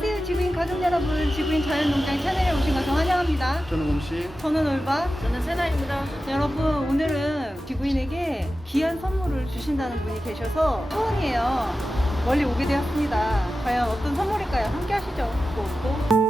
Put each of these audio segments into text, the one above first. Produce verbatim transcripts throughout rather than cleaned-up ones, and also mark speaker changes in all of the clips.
Speaker 1: 안녕하세요 지구인 가족 여러분, 지구인 자연농장 채널에 오신 것을 환영합니다.
Speaker 2: 저는 곰씨.
Speaker 1: 저는 올바.
Speaker 3: 저는 세나입니다.
Speaker 1: 여러분, 오늘은 지구인에게 귀한 선물을 주신다는 분이 계셔서 소원이에요. 멀리 오게 되었습니다. 과연 어떤 선물일까요? 함께 하시죠. 고고.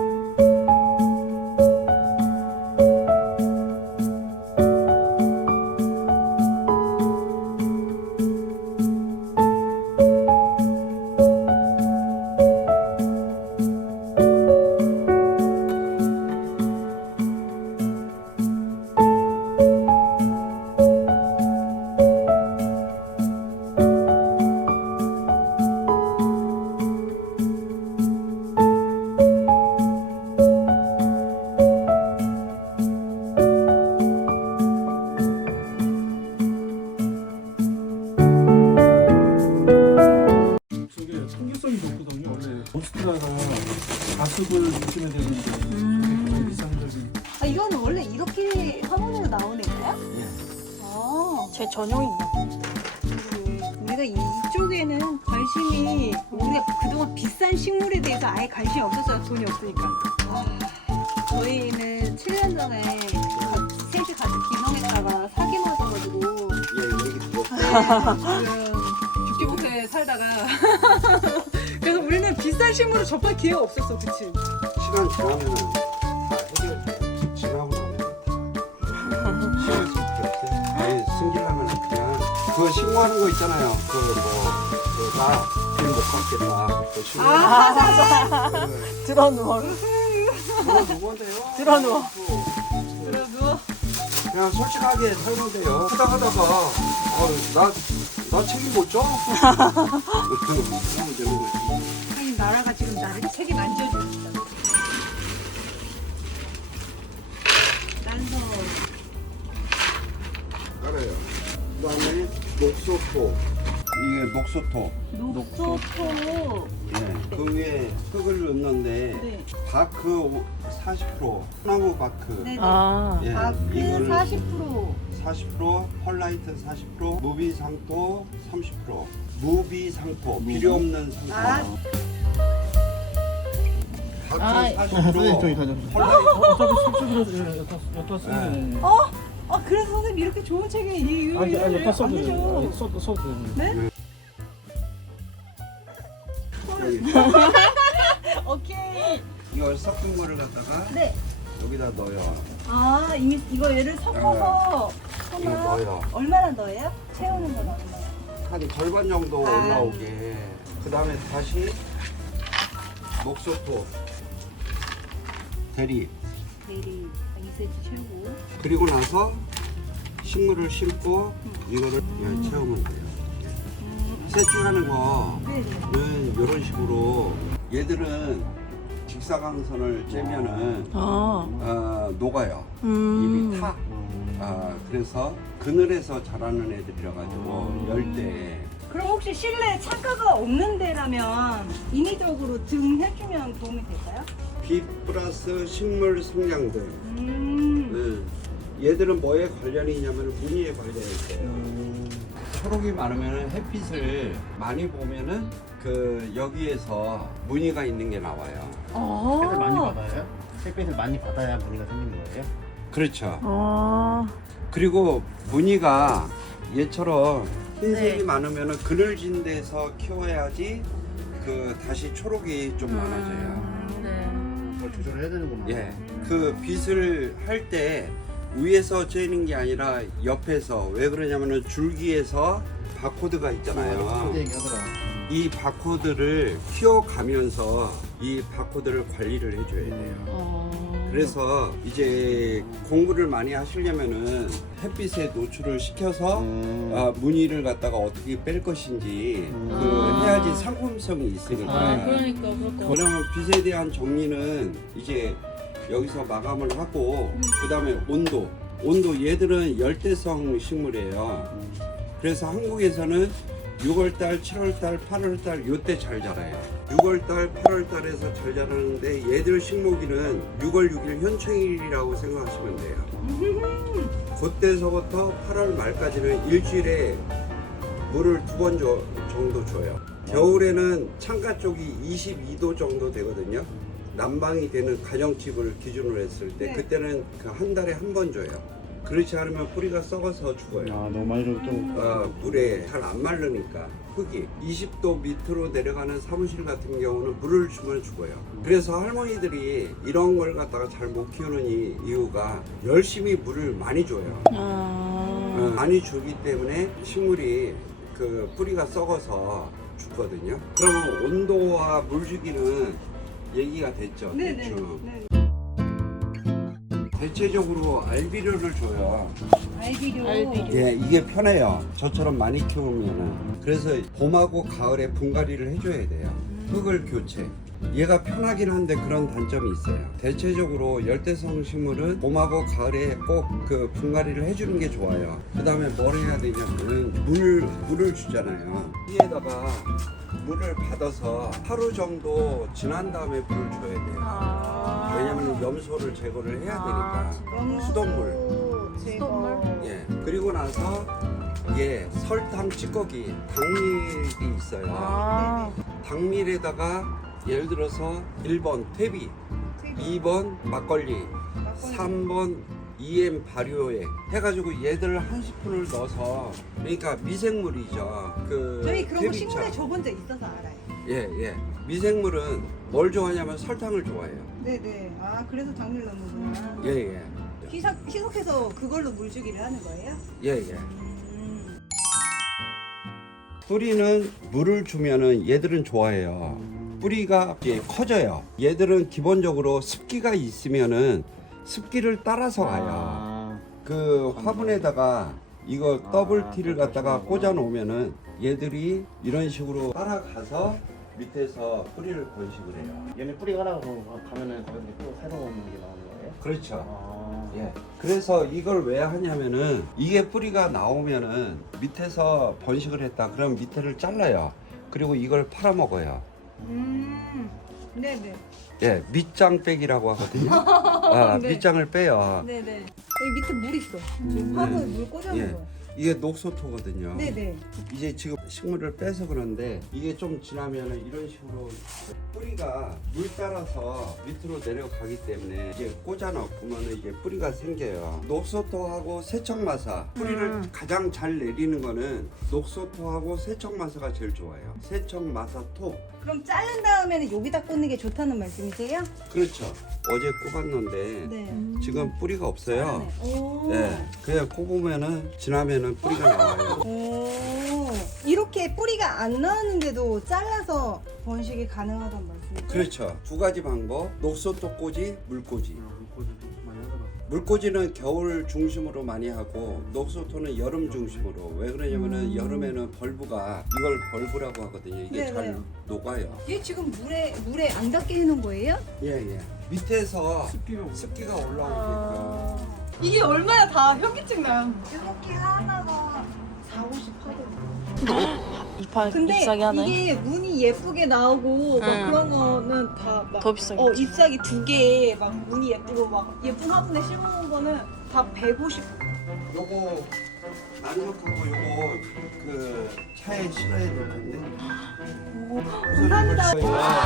Speaker 2: 통기성이 좋거든요. 원래 몬스트라가 가습을 조심해야 되는데
Speaker 1: 음.
Speaker 2: 좀 이상적인.
Speaker 1: 아, 이거는 원래 이렇게 화분으로 나오는 거야?
Speaker 2: 예.
Speaker 1: 아,
Speaker 3: 제 전용입니다.
Speaker 1: 우리가 이쪽에는 관심이, 우리가 그동안 비싼 식물에 대해서 아예 관심이 없었어요. 돈이 없으니까. 와, 저희는 칠 년 전에 가- 셋이 같이 기농했다가 사기 맞아가지고
Speaker 2: 예, 여기 또.
Speaker 1: 지금 죽지못해 살다가 그래서 우리는 비싼 식물을 접할 기회가 없었어. 그치?
Speaker 4: 시간 지나면은 다 해결돼. 지나고 나면 다 시간 좀 그렇게. 아니 숨기려면 그냥 그 신고하는 거 있잖아요. 그뭐그나길못 갔겠다. 그 신고.
Speaker 1: 아, 맞아.
Speaker 3: 들어 누워.
Speaker 4: 그거 누구한테요?
Speaker 3: 들어 누워.
Speaker 1: 들어 누워.
Speaker 4: 그냥 솔직하게 살면 돼요. 하다 하다가 어나나 책임 못 져? 그러면 되는 거지.
Speaker 1: 하긴 나라가 지금 나를 책에 만져주고 있다. 난서
Speaker 4: 알아요. 그다음에 녹소토. 이게 녹소토.
Speaker 1: 녹소토.
Speaker 4: 예. 그 위에 흙을 넣는데
Speaker 1: 네.
Speaker 4: 바크 사십 퍼센트, 소나무 바크.
Speaker 1: 네.
Speaker 3: 아.
Speaker 4: 예.
Speaker 1: 바크
Speaker 4: 이거를
Speaker 1: 사십 퍼센트.
Speaker 4: 사십 퍼센트, 펄라이트 사십 퍼센트, 무비상토 삼십 퍼센트. 무비상토, 필요 없는 상토.
Speaker 1: 아.
Speaker 4: 바크
Speaker 3: 아,
Speaker 4: 사십
Speaker 2: 선생님
Speaker 4: 퍼센트,
Speaker 2: 저기 가자.
Speaker 4: 펄라이트.
Speaker 2: 어차피 섭섭이라서 여기다 쓰네.
Speaker 1: 어? 아, 그래서 선생님 이렇게 좋은 책에 이
Speaker 2: 아니 아니 여기다
Speaker 1: 안
Speaker 2: 써도
Speaker 1: 되죠.
Speaker 2: 돼. 써도 써도 돼.
Speaker 1: 네?
Speaker 4: 여기.
Speaker 1: 오케이.
Speaker 4: 이걸 섞은 거를 갖다가
Speaker 1: 네.
Speaker 4: 여기다 넣어요.
Speaker 1: 아, 이미 이거 얘를 섞어서
Speaker 4: 이거
Speaker 1: 하나
Speaker 4: 넣어요.
Speaker 1: 얼마나 넣어요? 채우는 거 넣는 거요?
Speaker 4: 한 절반 정도
Speaker 1: 아.
Speaker 4: 올라오게. 그 다음에 다시 녹소토, 대리.
Speaker 1: 대리 이 센티미터 채우고.
Speaker 4: 그리고 나서 식물을 심고 이거를 여기 채우면 돼요.
Speaker 1: 음.
Speaker 4: 세팅하는
Speaker 1: 네네.
Speaker 4: 거는 이런 식으로 얘들은 직사광선을 쬐면은
Speaker 3: 아.
Speaker 4: 어, 녹아요.
Speaker 3: 음.
Speaker 4: 잎이 타. 아, 그래서 그늘에서 자라는 애들이라 가지고 열대.
Speaker 1: 그럼 혹시 실내 창가가 없는 데라면 인위적으로 등 해주면 도움이 될까요?
Speaker 4: 빛 플러스 식물 성장들.
Speaker 1: 음.
Speaker 4: 네. 얘들은 뭐에 관련이 있냐면 무늬에 관련이 있어요. 초록이 많으면 햇빛을 많이 보면은 그 여기에서 무늬가 있는 게 나와요.
Speaker 3: 아.
Speaker 2: 햇빛을 많이 받아요? 햇빛을 많이 받아야 무늬가 생기는 거예요?
Speaker 4: 그렇죠.
Speaker 3: 아.
Speaker 4: 그리고 무늬가 얘처럼 흰색이
Speaker 3: 네.
Speaker 4: 많으면은 그늘진 데서 키워야지 그 다시 초록이 좀 많아져요.
Speaker 3: 네.
Speaker 2: 그걸 조절을 해야 되는구나.
Speaker 4: 예. 그 빛을 할 때 위에서 쬐는 게 아니라 옆에서, 왜 그러냐면은 줄기에서 바코드가 있잖아요.
Speaker 2: 그때 얘기하더라.
Speaker 4: 이 바코드를 키워가면서 이 바코드를 관리를 해줘야 돼요.
Speaker 3: 어.
Speaker 4: 그래서 이제 공부를 많이 하시려면은 햇빛에 노출을 시켜서
Speaker 2: 음.
Speaker 4: 아, 무늬를 갖다가 어떻게 뺄 것인지
Speaker 2: 음.
Speaker 4: 그
Speaker 3: 아.
Speaker 4: 해야지 상품성이 있으니까.
Speaker 3: 아, 그러니까 그렇고.
Speaker 4: 그러면 빛에 대한 정리는 이제 여기서 마감을 하고, 그 다음에 온도. 온도, 얘들은 열대성 식물이에요. 그래서 한국에서는 유월달, 칠월달, 팔월달 요때 잘 자라요. 유월달, 팔월달에서 잘 자라는데 얘들 식목일은 유월 육일 현충일이라고 생각하시면 돼요. 그때서부터 팔월 말까지는 일주일에 물을 두 번 정도 줘요. 겨울에는 창가 쪽이 이십이 도 정도 되거든요. 난방이 되는 가정집을 기준으로 했을 때
Speaker 1: 네.
Speaker 4: 그때는 그 한 달에 한 번 줘요. 그렇지 않으면 뿌리가 썩어서 죽어요.
Speaker 2: 아 너무 많이 줘도 또
Speaker 4: 어, 물에 잘 안 마르니까 흙이 이십 도 밑으로 내려가는 사무실 같은 경우는 물을 주면 죽어요. 그래서 할머니들이 이런 걸 갖다가 잘 못 키우는 이, 이유가 열심히 물을 많이 줘요.
Speaker 3: 아.
Speaker 4: 어, 많이 주기 때문에 식물이 그 뿌리가 썩어서 죽거든요. 그러면 온도와 물 주기는 얘기가 됐죠.
Speaker 1: 네네.
Speaker 4: 대충.
Speaker 1: 네.
Speaker 4: 대체적으로 알비료를 줘요.
Speaker 1: 알비료.
Speaker 3: 알비료.
Speaker 4: 예, 이게 편해요. 저처럼 많이 키우면은. 그래서 봄하고 가을에 분갈이를 해줘야 돼요. 흙을 교체. 얘가 편하긴 한데 그런 단점이 있어요. 대체적으로 열대성 식물은 봄하고 가을에 꼭 그 분갈이를 해주는 게 좋아요. 그 다음에 뭘 해야 되냐면 물, 물을 주잖아요. 위에다가 물을 받아서 하루 정도 지난 다음에 물을 줘야 돼요.
Speaker 3: 아.
Speaker 4: 왜냐면 염소를 제거를 해야 되니까.
Speaker 1: 염소
Speaker 4: 수돗물.
Speaker 1: 제거.
Speaker 4: 예. 그리고 나서 예 설탕 찌꺼기 당밀이 있어요.
Speaker 3: 아.
Speaker 4: 당밀에다가 예를 들어서 일 번 퇴비, 이 번 막걸리, 삼 번 이엠 발효액 해가지고 얘들 한 스푼을 넣어서 그러니까 미생물이죠. 그
Speaker 1: 저희 그런 거
Speaker 4: 퇴비차.
Speaker 1: 식물에 줘본 적 있어서 알아요.
Speaker 4: 예, 예. 미생물은 뭘 좋아하냐면 설탕을 좋아해요.
Speaker 1: 네네. 아 그래서 당밀 넣는구나.
Speaker 4: 예, 예.
Speaker 1: 희석, 희석해서 그걸로 물 주기를 하는 거예요?
Speaker 4: 예, 예.
Speaker 1: 음.
Speaker 4: 뿌리는 물을 주면은 얘들은 좋아해요. 뿌리가 이제 커져요. 얘들은 기본적으로 습기가 있으면은 습기를 따라서 가요.
Speaker 2: 아,
Speaker 4: 그 화분에다가 이거
Speaker 2: 아,
Speaker 4: 더블 티를
Speaker 2: 그렇게
Speaker 4: 갖다가
Speaker 2: 하시는구나.
Speaker 4: 꽂아 놓으면은 얘들이 이런 식으로 따라가서 밑에서 뿌리를 번식을 해요.
Speaker 2: 얘네 뿌리 하나 가면은 거기서 또 새로 오는 게 나오는 거예요?
Speaker 4: 그렇죠.
Speaker 2: 아,
Speaker 4: 예. 그래서 이걸 왜 하냐면은 이게 뿌리가 나오면은 밑에서 번식을 했다. 그럼 밑에를 잘라요. 그리고 이걸 팔아 먹어요.
Speaker 1: 음. 네네.
Speaker 4: 예, 밑장 빼기라고 하거든요. 아,
Speaker 1: 네.
Speaker 4: 밑장을 빼요.
Speaker 1: 네네. 여기 밑에 물 있어. 지금
Speaker 4: 음.
Speaker 1: 화분에 물 꽂아놓은
Speaker 4: 예.
Speaker 1: 거.
Speaker 4: 이게 녹소토거든요.
Speaker 1: 네네.
Speaker 4: 이제 지금 식물을 빼서 그런데 이게 좀 지나면은 이런 식으로 뿌리가 물 따라서 밑으로 내려가기 때문에 이제 꽂아 놓으면은 이게 뿌리가 생겨요. 녹소토하고 세척마사 뿌리를
Speaker 1: 음.
Speaker 4: 가장 잘 내리는 거는 녹소토하고 세척마사가 제일 좋아요. 세척마사 톱.
Speaker 1: 그럼 자른 다음에는 여기다 꽂는 게 좋다는 말씀이세요?
Speaker 4: 그렇죠. 어제 꼽았는데
Speaker 1: 네.
Speaker 4: 지금 뿌리가 없어요.
Speaker 1: 오.
Speaker 4: 예, 그냥 꼽으면은 지나면은 뿌리가 나와요.
Speaker 1: 오. 이렇게 뿌리가 안 나왔는데도 잘라서 번식이 가능하단 말씀이죠?
Speaker 4: 그렇죠. 두 가지 방법. 녹소토 꽂이, 물꽂이.
Speaker 2: 물꽂이도 많이 하더라고요.
Speaker 4: 물꽂이는 겨울 중심으로 많이 하고 녹소토는 여름 중심으로. 왜 그러냐면은
Speaker 1: 음.
Speaker 4: 여름에는 벌브가 이걸 벌브라고 하거든요. 이게
Speaker 1: 네네.
Speaker 4: 잘 녹아요.
Speaker 1: 얘 지금 물에 물에 안 닿게 해놓은 거예요?
Speaker 4: 예, 예. 밑에서
Speaker 2: 습기가
Speaker 4: 습기가 올라오니까.
Speaker 1: 아.
Speaker 3: 이게 얼마나 다 현기증 나요?
Speaker 1: 이렇게 하나가 사오십 하더라고요.
Speaker 3: 이파
Speaker 1: 근데
Speaker 3: 잎사귀 하나에?
Speaker 1: 이게 무늬 예쁘게 나오고 막
Speaker 3: 응.
Speaker 1: 그런 거는 다막
Speaker 3: 더 비싸겠지.
Speaker 1: 어, 잎사귀 두 개에 막 무늬 예쁘고 막 예쁜 화분에 심어놓은 거는 다 백오십.
Speaker 4: 요거 난적하고 요거 그 차에 실어야 될 텐데.
Speaker 1: 감사합니다.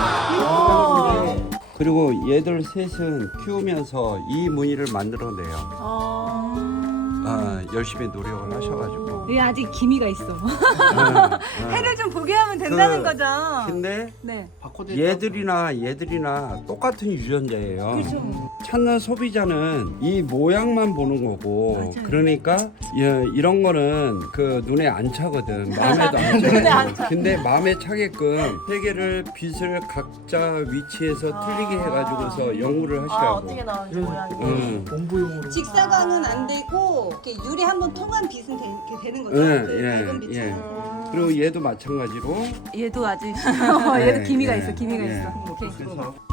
Speaker 4: 아. 그리고 얘들 셋은 키우면서 이 무늬를 만들어내요.
Speaker 3: 아.
Speaker 4: 아, 열심히 노력을 하셔가지고.
Speaker 1: 얘 아직 기미가 있어.
Speaker 4: 아, 아.
Speaker 1: 해를 좀 보게 하면 된다는
Speaker 4: 그,
Speaker 1: 거죠.
Speaker 4: 근데
Speaker 1: 네.
Speaker 2: 바코드
Speaker 4: 얘들이나 얘들이나 똑같은 유전자예요.
Speaker 1: 그렇죠.
Speaker 4: 찾는 소비자는 이 모양만 보는 거고,
Speaker 1: 맞아요.
Speaker 4: 그러니까 예, 이런 거는 그 눈에 안 차거든. 마음에도 안
Speaker 3: 눈에 안
Speaker 4: 차.
Speaker 3: 차.
Speaker 4: 근데 마음에 차게끔 세 개를 빛을 각자 위치에서
Speaker 3: 아.
Speaker 4: 틀리게 해가지고서 연구를 하시라고.
Speaker 3: 아 어떻게 나오는지 모양이.
Speaker 4: 응.
Speaker 2: 공부용으로.
Speaker 1: 직사광은 안 되고 이렇게 유리 한번 통한 빛은 되, 이렇게 되는 거죠.
Speaker 4: 네,
Speaker 1: 그
Speaker 4: 예,
Speaker 1: 붉은 빛은.
Speaker 4: 예. 그리고 얘도 마찬가지로.
Speaker 1: 얘도 아직
Speaker 4: 네,
Speaker 1: 얘도 기미가
Speaker 4: 예,
Speaker 1: 있어. 기미가
Speaker 4: 예.
Speaker 1: 있어. 오케이.
Speaker 4: 그래서